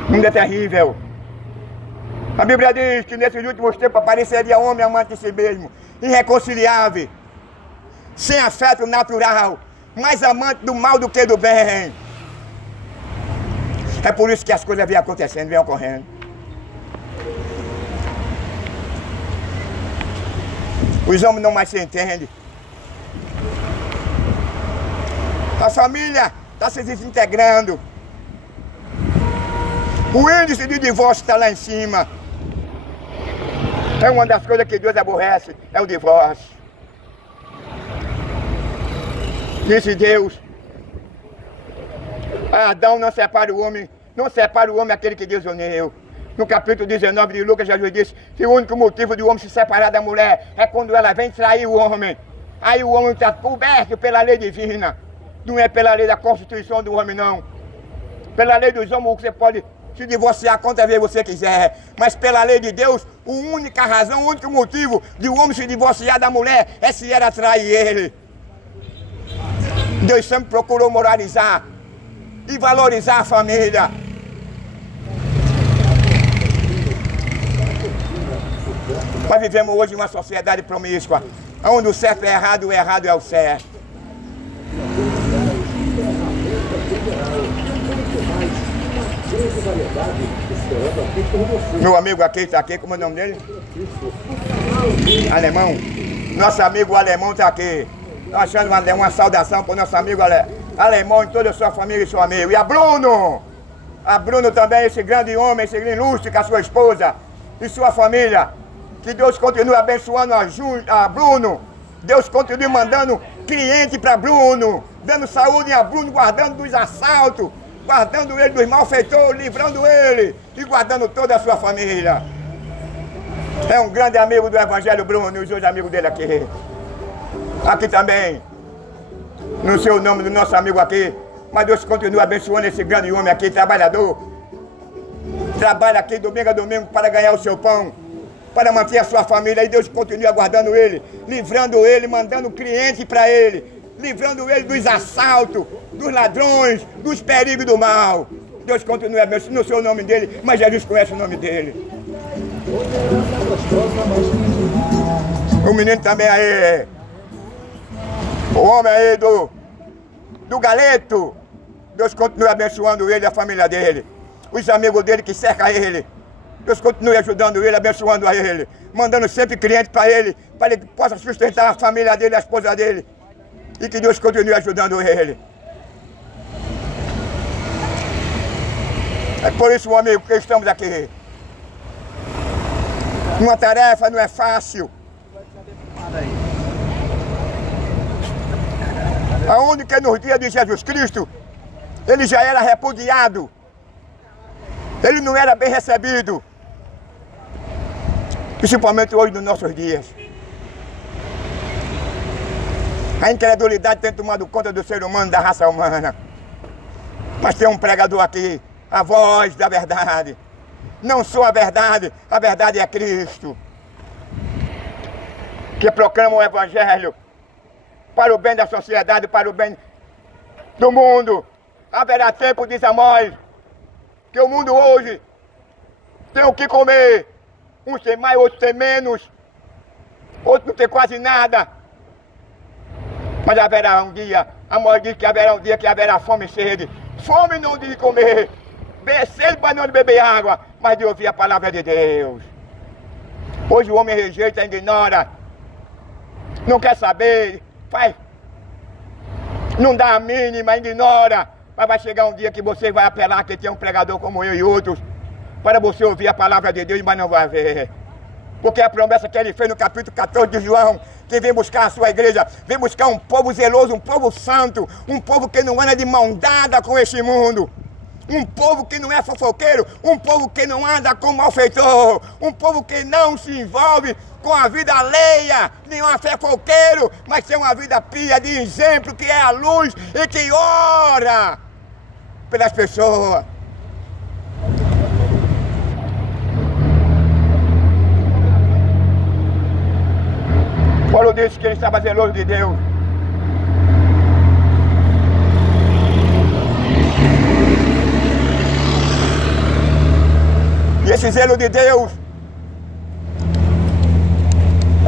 O mundo é terrível. A Bíblia diz que nesses últimos tempos apareceria homem amante de si mesmo, irreconciliável, sem afeto natural, mais amante do mal do que do bem. É por isso que as coisas vêm acontecendo, vêm ocorrendo. Os homens não mais se entendem. A família está se desintegrando. O índice de divórcio está lá em cima. É uma das coisas que Deus aborrece, é o divórcio. Disse Deus: Adão não separa o homem, não separa o homem aquele que Deus uniu. No capítulo 19 de Lucas, Jesus disse que o único motivo do homem se separar da mulher é quando ela vem trair o homem. Aí o homem está coberto pela lei divina. Não é pela lei da Constituição do homem, não. Pela lei dos homens você pode se divorciar quantas vezes você quiser. Mas pela lei de Deus, a única razão, o único motivo de o homem se divorciar da mulher é se ela trair ele. Deus sempre procurou moralizar e valorizar a família. Nós vivemos hoje uma sociedade promíscua, onde o certo é errado e o errado é o certo. Meu amigo aqui está aqui, como é o nome dele? Alemão. Nosso amigo alemão está aqui. Nós achando uma saudação para o nosso amigo alemão e toda a sua família e seu amigo. E a Bruno! A Bruno também, esse grande homem, esse grande ilustre com a sua esposa e sua família. Que Deus continue abençoando a Bruno. Deus continue mandando cliente para Bruno, dando saúde a Bruno, guardando dos assaltos, guardando ele dos malfeitores, livrando ele e guardando toda a sua família. É um grande amigo do Evangelho, Bruno, e os dois amigos dele aqui. Aqui também, no seu nome do nosso amigo aqui, mas Deus continue abençoando esse grande homem aqui, trabalhador. Trabalha aqui domingo a domingo para ganhar o seu pão, para manter a sua família, e Deus continua guardando ele, livrando ele, mandando cliente para ele, livrando ele dos assaltos, dos ladrões, dos perigos do mal. Deus continua abençoando no seu nome dele, mas Jesus conhece o nome dele. O menino também aí, o homem aí do Galeto, Deus continua abençoando ele e a família dele, os amigos dele que cercam ele. Deus continue ajudando ele, abençoando a ele, mandando sempre cliente para ele que possa sustentar a família dele, a esposa dele. E que Deus continue ajudando ele. É por isso, meu amigo, que estamos aqui. Uma tarefa não é fácil. Aonde que nos dias de Jesus Cristo, ele já era repudiado. Ele não era bem recebido. Principalmente hoje nos nossos dias. A incredulidade tem tomado conta do ser humano, da raça humana. Mas tem um pregador aqui, a voz da verdade. Não sou a verdade é Cristo. Que proclama o Evangelho para o bem da sociedade, para o bem do mundo. Haverá tempo, diz Amós, que o mundo hoje tem o que comer. Uns tem mais, outros tem menos. Outros não tem quase nada. Mas haverá um dia, Amós diz que haverá um dia que haverá fome e sede. Fome não de comer, sede para não de beber água, mas de ouvir a palavra de Deus. Hoje o homem rejeita, ignora, não quer saber, faz, não dá a mínima, ignora. Mas vai chegar um dia que você vai apelar que tem um pregador como eu e outros, para você ouvir a palavra de Deus, mas não vai ver. Porque a promessa que ele fez no capítulo 14 de João, que vem buscar a sua igreja, vem buscar um povo zeloso, um povo santo, um povo que não anda de mão dada com este mundo, um povo que não é fofoqueiro, um povo que não anda com malfeitor, um povo que não se envolve com a vida alheia, nenhum fofoqueiro, mas tem uma vida pia de exemplo, que é a luz e que ora. pelas pessoas. Paulo disse que ele estava zeloso de Deus. E esse zelo de Deus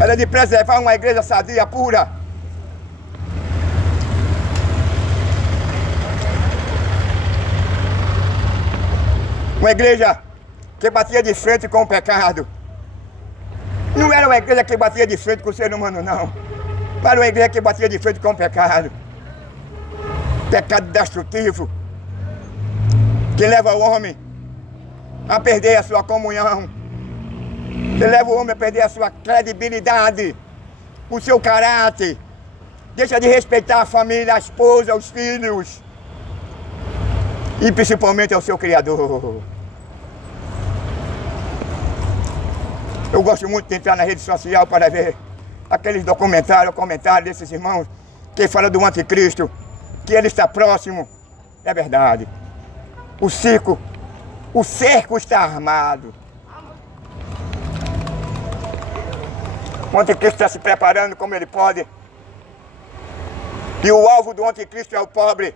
era de preservar uma igreja sadia, pura. Uma igreja que batia de frente com o pecado. Não era uma igreja que batia de frente com o ser humano, não. Mas era uma igreja que batia de frente com o pecado. Pecado destrutivo. Que leva o homem a perder a sua comunhão. Que leva o homem a perder a sua credibilidade. O seu caráter. Deixa de respeitar a família, a esposa, os filhos. E principalmente ao seu Criador. Eu gosto muito de entrar na rede social para ver aqueles documentários, comentários desses irmãos que falam do anticristo, que ele está próximo. É verdade. O cerco está armado. O anticristo está se preparando como ele pode. E o alvo do anticristo é o pobre.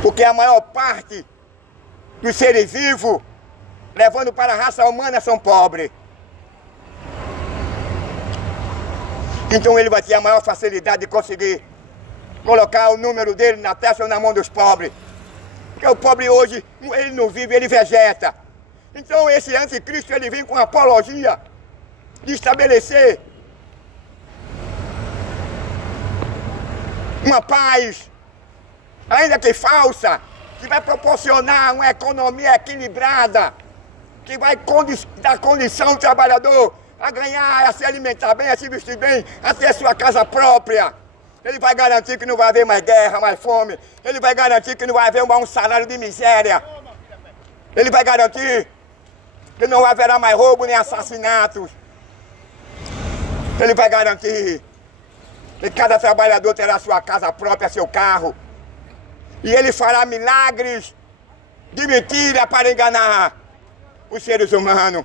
Porque a maior parte dos seres vivos, levando para a raça humana, são pobres. Então ele vai ter a maior facilidade de conseguir colocar o número dele na testa ou na mão dos pobres. Porque o pobre hoje, ele não vive, ele vegeta. Então esse anticristo, ele vem com apologia de estabelecer uma paz, ainda que falsa, que vai proporcionar uma economia equilibrada, que vai dar condição ao trabalhador a ganhar, a se alimentar bem, a se vestir bem, a ter sua casa própria. Ele vai garantir que não vai haver mais guerra, mais fome. Ele vai garantir que não vai haver um salário de miséria. Ele vai garantir que não haverá mais roubo nem assassinatos. Ele vai garantir que cada trabalhador terá sua casa própria, seu carro. E ele fará milagres de mentira para enganar os seres humanos.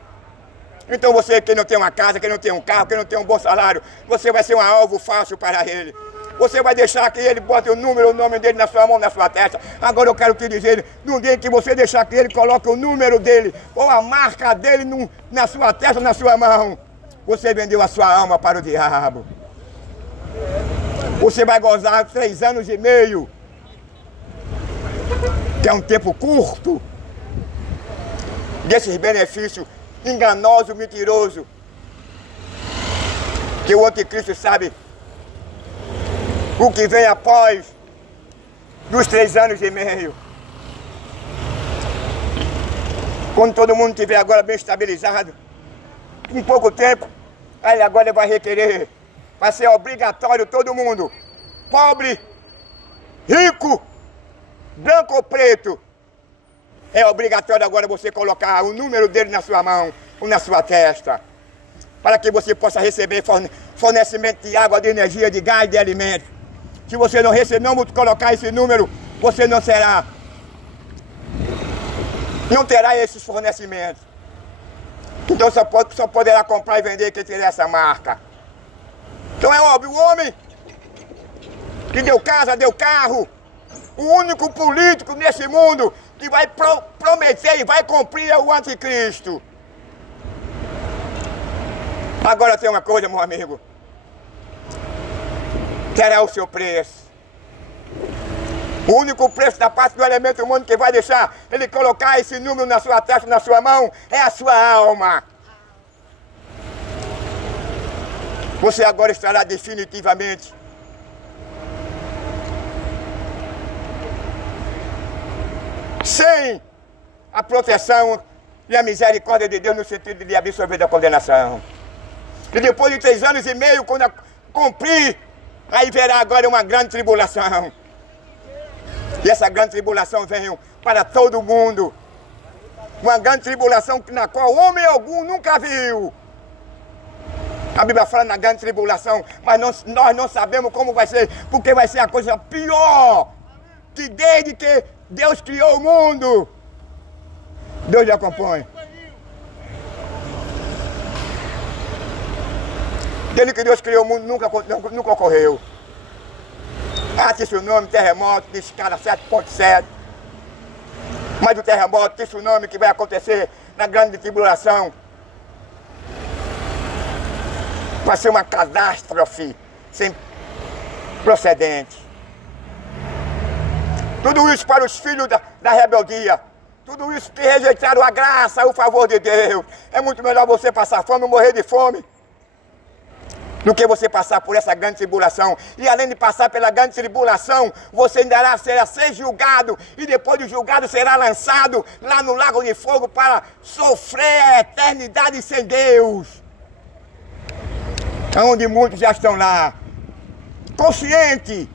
Então você que não tem uma casa, que não tem um carro, que não tem um bom salário, você vai ser um alvo fácil para ele. Você vai deixar que ele bote o nome dele na sua mão, na sua testa. Agora eu quero te dizer, no dia que você deixar que ele coloque o número dele ou a marca dele na sua testa, na sua mão, você vendeu a sua alma para o diabo. Você vai gozar 3 anos e meio, que é um tempo curto, desses benefícios enganosos, mentirosos, que o anticristo sabe o que vem após dos 3 anos e meio. Quando todo mundo estiver agora bem estabilizado, em pouco tempo, aí agora ele vai requerer, vai ser obrigatório todo mundo, pobre, rico, branco ou preto, é obrigatório agora você colocar o número dele na sua mão ou na sua testa, para que você possa receber fornecimento de água, de energia, de gás, de alimento. Se você não receber, não colocar esse número, você não terá esses fornecimentos. Então só poderá comprar e vender quem tiver essa marca. Então é óbvio, o homem que deu casa, deu carro, o único político nesse mundo que vai prometer e vai cumprir é o anticristo. Agora tem uma coisa, meu amigo. Terá o seu preço. O único preço da parte do elemento humano que vai deixar ele colocar esse número na sua testa, na sua mão, é a sua alma. Você agora estará definitivamente sem a proteção e a misericórdia de Deus no sentido de lhe absorver da condenação. E depois de 3 anos e meio, quando cumprir, aí verá agora uma grande tribulação. E essa grande tribulação vem para todo mundo. Uma grande tribulação na qual homem algum nunca viu. A Bíblia fala na grande tribulação, mas nós não sabemos como vai ser, porque vai ser a coisa pior que desde que Deus criou o mundo, Deus lhe acompanha. Desde que Deus criou o mundo, nunca ocorreu. Tem tsunami, terremoto, tem escala 7.7. Mas o terremoto, tem tsunami que vai acontecer na grande tribulação. Vai ser uma catástrofe sem procedente. Tudo isso para os filhos da rebeldia. Tudo isso que rejeitaram a graça, o favor de Deus. É muito melhor você passar fome ou morrer de fome do que você passar por essa grande tribulação. E além de passar pela grande tribulação, você ainda será ser julgado. E depois de julgado será lançado lá no lago de fogo para sofrer a eternidade sem Deus. Onde muitos já estão lá, consciente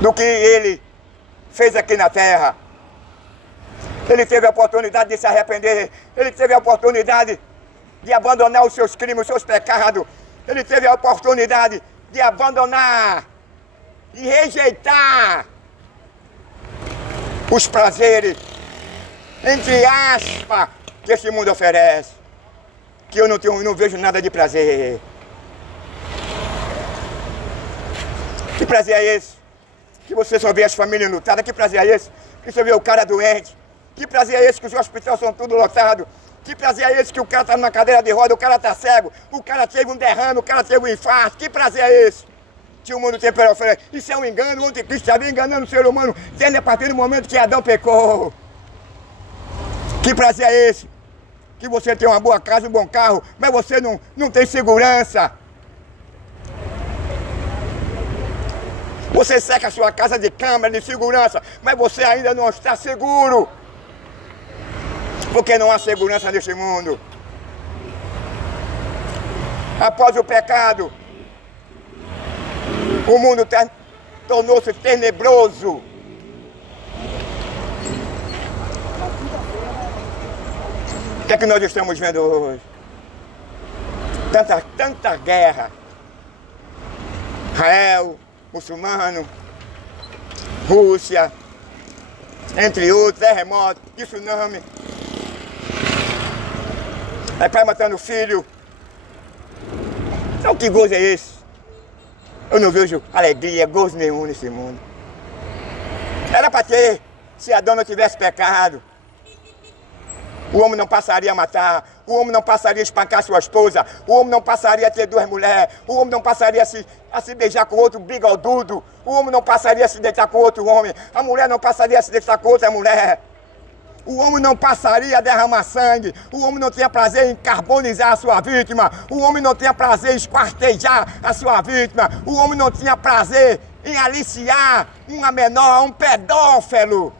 do que ele fez aqui na terra. Ele teve a oportunidade de se arrepender. Ele teve a oportunidade de abandonar os seus crimes, os seus pecados. Ele teve a oportunidade de abandonar e rejeitar os prazeres, entre aspas, que esse mundo oferece. Que eu não vejo nada de prazer. Que prazer é esse? Que você só vê as famílias lutadas. Que prazer é esse? Que você vê o cara doente. Que prazer é esse que os hospitais são tudo lotados? Que prazer é esse que o cara está numa cadeira de roda, o cara está cego, o cara teve um derrame, o cara teve um infarto? Que prazer é esse? Que o mundo tem para oferecer. Isso é um engano, o anticristo já vem enganando o ser humano desde a partir do momento que Adão pecou. Que prazer é esse? Que você tem uma boa casa, um bom carro, mas você não tem segurança. Você cerca a sua casa de câmera, de segurança, mas você ainda não está seguro. Porque não há segurança neste mundo. Após o pecado, o mundo tornou-se tenebroso. O que é que nós estamos vendo hoje? Tanta guerra. Israel, muçulmano, Rússia, entre outros, terremoto, tsunami. É pai matando filho. Então que gozo é esse? Eu não vejo alegria, gozo nenhum nesse mundo. Era para ter, se Adão não tivesse pecado. O homem não passaria a matar, o homem não passaria a espancar sua esposa, o homem não passaria a ter duas mulheres, o homem não passaria a se beijar com outro bigodudo, o homem não passaria a se deitar com outro homem, a mulher não passaria a se deitar com outra mulher. O homem não passaria a derramar sangue, o homem não tinha prazer em carbonizar a sua vítima, o homem não tinha prazer em esquartejar a sua vítima, o homem não tinha prazer em aliciar uma menor, um pedófilo.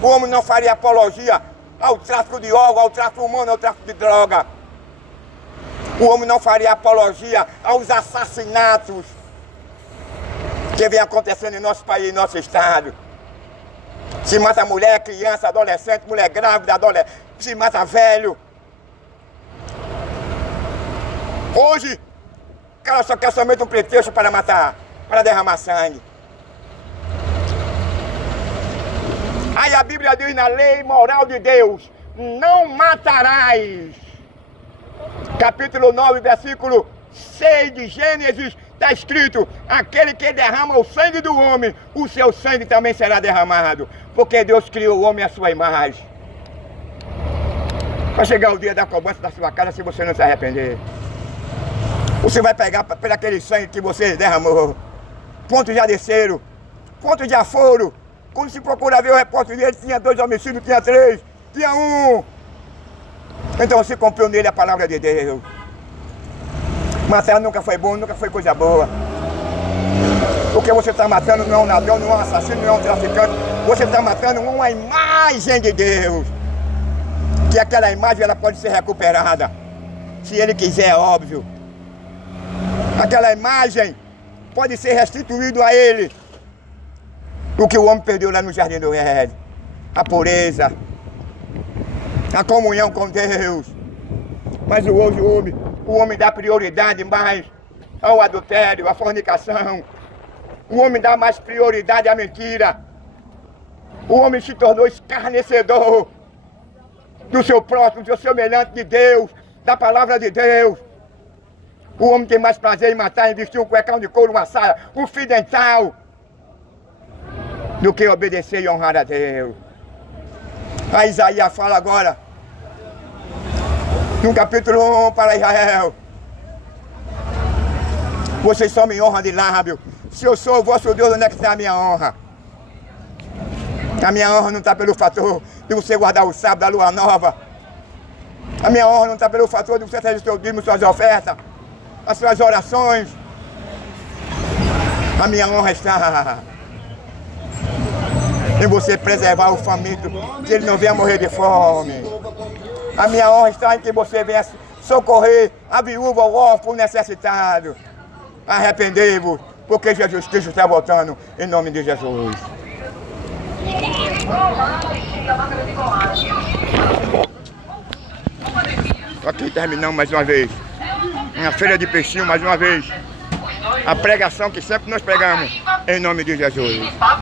O homem não faria apologia ao tráfico de órgãos, ao tráfico humano, ao tráfico de droga. O homem não faria apologia aos assassinatos que vem acontecendo em nosso país, em nosso estado. Se mata mulher, criança, adolescente, mulher grávida, adolescente, se mata velho. Hoje, o cara só quer somente um pretexto para matar, para derramar sangue. Aí a Bíblia diz na lei moral de Deus, não matarás. Capítulo 9, versículo 6 de Gênesis, está escrito, aquele que derrama o sangue do homem, o seu sangue também será derramado, porque Deus criou o homem à sua imagem. Vai chegar o dia da cobrança da sua casa se você não se arrepender. Você vai pegar por aquele sangue que você derramou. Quantos já desceram? Quantos já foram? Quando se procura ver o repórter dele, tinha 2 homicídios, tinha 3, tinha 1. Então você cumpriu nele a palavra de Deus. Matar nunca foi bom, nunca foi coisa boa. Porque você está matando não é um ladrão, não é um assassino, não é um traficante. Você está matando uma imagem de Deus. Que aquela imagem ela pode ser recuperada. Se ele quiser, é óbvio. Aquela imagem pode ser restituído a ele. O que o homem perdeu lá no Jardim do Éden. A pureza. A comunhão com Deus. Mas hoje o homem dá prioridade mais ao adultério, à fornicação. O homem dá mais prioridade à mentira. O homem se tornou escarnecedor do seu próximo, do seu semelhante de Deus, da palavra de Deus. O homem tem mais prazer em matar, em vestir um cuecão de couro, uma saia, um fio dental, do que obedecer e honrar a Deus. A Isaías fala agora, no capítulo 1 para Israel: vocês só me honram de lábio. Se eu sou o vosso Deus, onde é que está a minha honra? A minha honra não está pelo fator de você guardar o sábado, a lua nova. A minha honra não está pelo fator de você trazer o seu dízimo, suas ofertas, as suas orações. A minha honra está em você preservar o faminto, que ele não venha morrer de fome. A minha honra está em que você venha socorrer a viúva, o órfão, o necessitado. Arrependei-vos, porque Jesus Cristo está voltando, em nome de Jesus. Aqui terminamos mais uma vez. Uma feira de peixinho mais uma vez. A pregação que sempre nós pregamos, em nome de Jesus.